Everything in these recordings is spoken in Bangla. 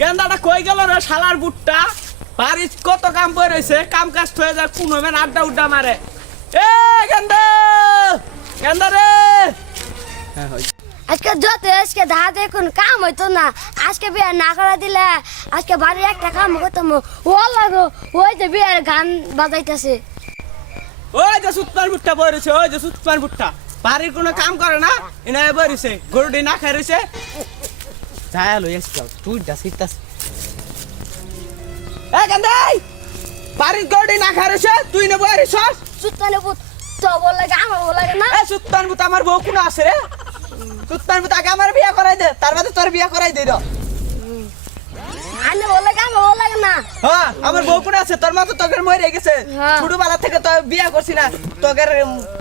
গেন্দাটা কই গেল রে শালার বুটটা বাড়ির কত কাম পড়ে রইছে কাম কাজ হয়ে যায় কোন হবে আড্ডা উড্ডা মারে এ গেন্দা গেন্দা রে আজকে যত আজকে দাদা দেখুন কাম হইতো না আজকে বিয়ে না করা দিলে আজকে বাড়ির একটা কাম করতাম ও লাগো ওই যে বিয়ের গান বাজাইতেছে ওই যে সুতপার বুটটা পড়েছে ওই যে সুতপার বুটটা বাড়ির কোনো কাম করে না এনে পড়েছে গরুটি না খাই রইছে চালো এসে তুই দা সিতাস এ গন্দাই বাড়ির গরুটি না খাই রইছে তুই নে পড়িছস সুতানে বুত তো বল লাগে আমার বল লাগে না এ সুতপান বুট আমার বউ কোন আছে রে সুতপান বুট আগে আমার বিয়া করাই দে তার বাদে তোর বিয়া করাই দে র আনে বল লাগে আমার বল লাগে না হ্যাঁ আমার বউ কোন আছে তোর মা তো তোদের মরে গেছে ছোটবেলা থেকে তো বিয়া করছি না তোদের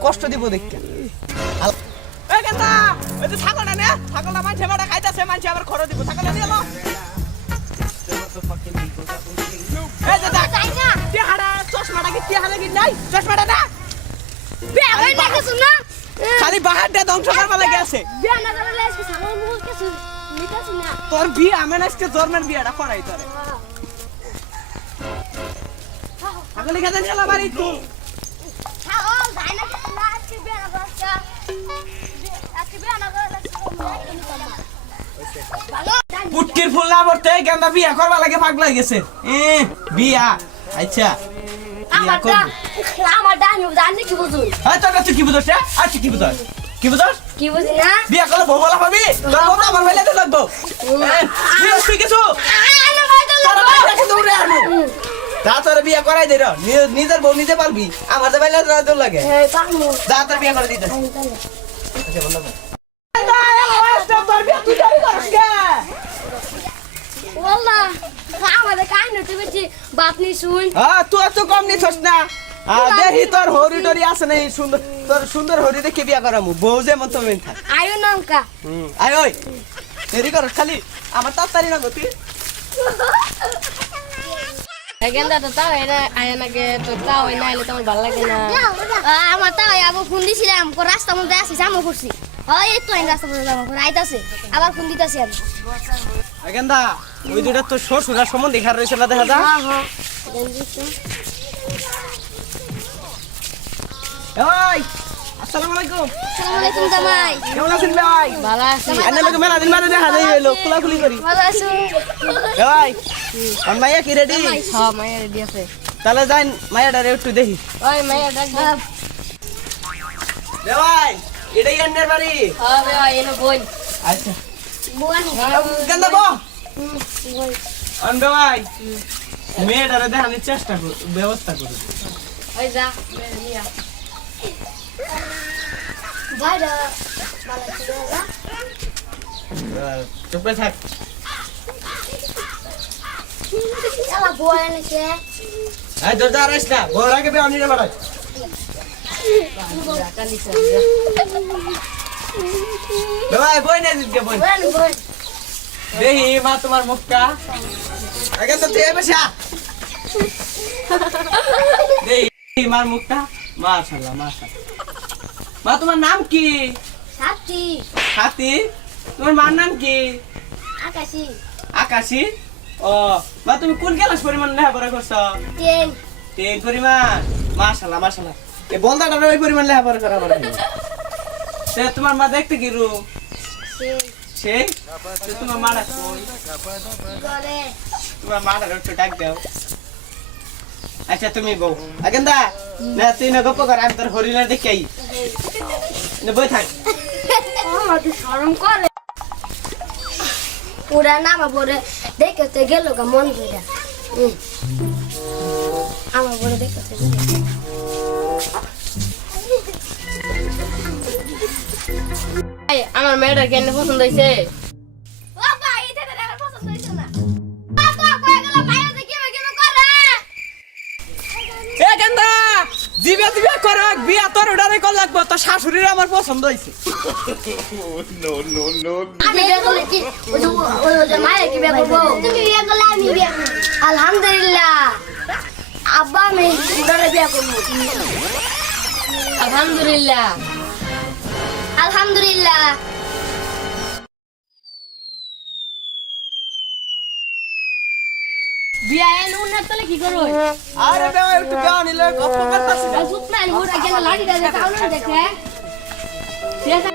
কষ্ট দিব দেখতে এ গেন্দা ওই যে ছাগলটা নে ছাগলটা মাঝে মাঝে খাইতাছে মাঝে আবার খরচ দিব ছাগলটা নিয়ে লো এই যে দেখ টিহাড়া চশমাটা কি টিহাড়া কি নাই চশমাটা না বিয়ে হই লাগছ না খালি বাহারটা ধ্বংস করবা লাগে আছে বিয়ে না করলে আজকে সামনে মুখ কিছু নিতাছ না তোর বিয়ে আমি আজকে জর্মের বিয়েটা করাই তোরে ছাগলি খেতে নিয়ে এলা বাড়ি তুই ছাগল ভাই না আজকে বিয়ে না করছে আজকে বিয়ে না করলে পুটকির ফুল না পড়তে গেন্দা বিয়া করবা লাগে পাগলা গেছে বিয়া আচ্ছা আমার ডানু জানি কি বুঝুন হ্যাঁ তোর কাছে কি বুঝছ আচ্ছা কি বুঝছ কি বুঝছ কি বুঝি না বিয়া করলে বউ বলা পাবি তোর বউ আমার বেলাতে লাগবো তুই কিছু তোর বিয়া করাই দে নিজের বউ নিজে পারবি আমার তো বেলা তোর লাগে যা তোর বিয়া করে দিতে আমাদের কাহিনী তুই বাপনি শুন তুই এত কম নিছস না দেখি তোর হরি টরি আছে না সুন্দর তোর সুন্দর হরি দেখে বিয়া করামু বউ যেমন তো মেন থাক আয়ো নামকা আয় ওই দেরি কর খালি আমার তাড়াতাড়ি না গতি গেন্দা তো তাও এরা আয়নাকে তো তাও এনা এলে তোমার ভালো লাগে না আমার তাও আবার ফোন দিছিলাম রাস্তার মধ্যে আসি জামা করছি হয় এই তো রাস্তার মধ্যে জামা করে আইতাছে আবার ফোন দিতেছি আমি গেন্দা ওই দুটা তো শ্বশুরা সম্বন্ধে খার রয়েছে না দেখা যা হ্যাঁ হ্যাঁ ওই আসসালামু আলাইকুম আসসালামু আলাইকুম জামাই কেমন আছেন ভাই ভালো আছি আন্না লোক মেলা দিন বাদে দেখা যাই হইলো খোলাখুলি করি ভালো আছো ভাই আর মাইয়া কি রেডি হ্যাঁ মাইয়া রেডি আছে তাহলে যাই মাইয়াটারে একটু দেখি ওই মাইয়া ডাক ভাই এটাই আন্নার বাড়ি হ্যাঁ ভাই এনো বই আচ্ছা বুয়ানি গেন্দা বো বই আনবে ভাই মেয়েটারে দেখানোর চেষ্টা করো ব্যবস্থা করো ওই যা নিয়া ভাইরা ভালো ছিল না চুপে থাক চালা বই এনেছে এই দরজা রাইস না বড়াকে বে অনিরে বাড়াই ভাই বই না দিকে বই বই দেহি মা তোমার মুখটা আগে তো তুই বসা দেহি মার মুখটা মাশাআল্লাহ মাশাআল্লাহ মা তোমার নাম কি সাথী হাতি তোমার মার নাম কি আকাশী আকাশী ও মা তুমি কোন ক্লাস পরিমাণ লেখাপড়া করছো টেন 10 পরিমাণ মাশাআল্লাহ মাশাআল্লাহ এই বলদাটা ওই পরিমাণ লেখাপড়া করা পারে সে তোমার মা দেখতে কি রূপ সেই তোমার মারা কই গলে তোমার মারা একটু ডাক দাও আচ্ছা তুমি বউ আগেন্দা না তুই না গপ্প কর আমি তোর হরিণা দেখে আই না বই থাক আমার তো শরম করে পুরা না বাবরে দেখতে গেল গা মন ধরে আমার বলে দেখতে আমার মেয়েটা কেন পছন্দ হয়েছে জিবে জিবে করে বিয়া তোর ওটারে কল লাগবো তোর শাশুড়ির আমার পছন্দ হইছে আমি বিয়ে করলে কি ওই মায়ের কি বিয়ে করবো তুমি বিয়ে করলে আমি বিয়ে করব আলহামদুলিল্লাহ আব্বা আমি ওটারে বিয়ে করবো আলহামদুলিল্লাহ আলহামদুলিল্লাহ বিয়া এনে না তাহলে কি করব আরে বেয়া একটু বেয়া নিলে গপ্প করতাছিস চুপ না মোর আগে লাড়ি দে তাহলে দেখে ঠিক আছে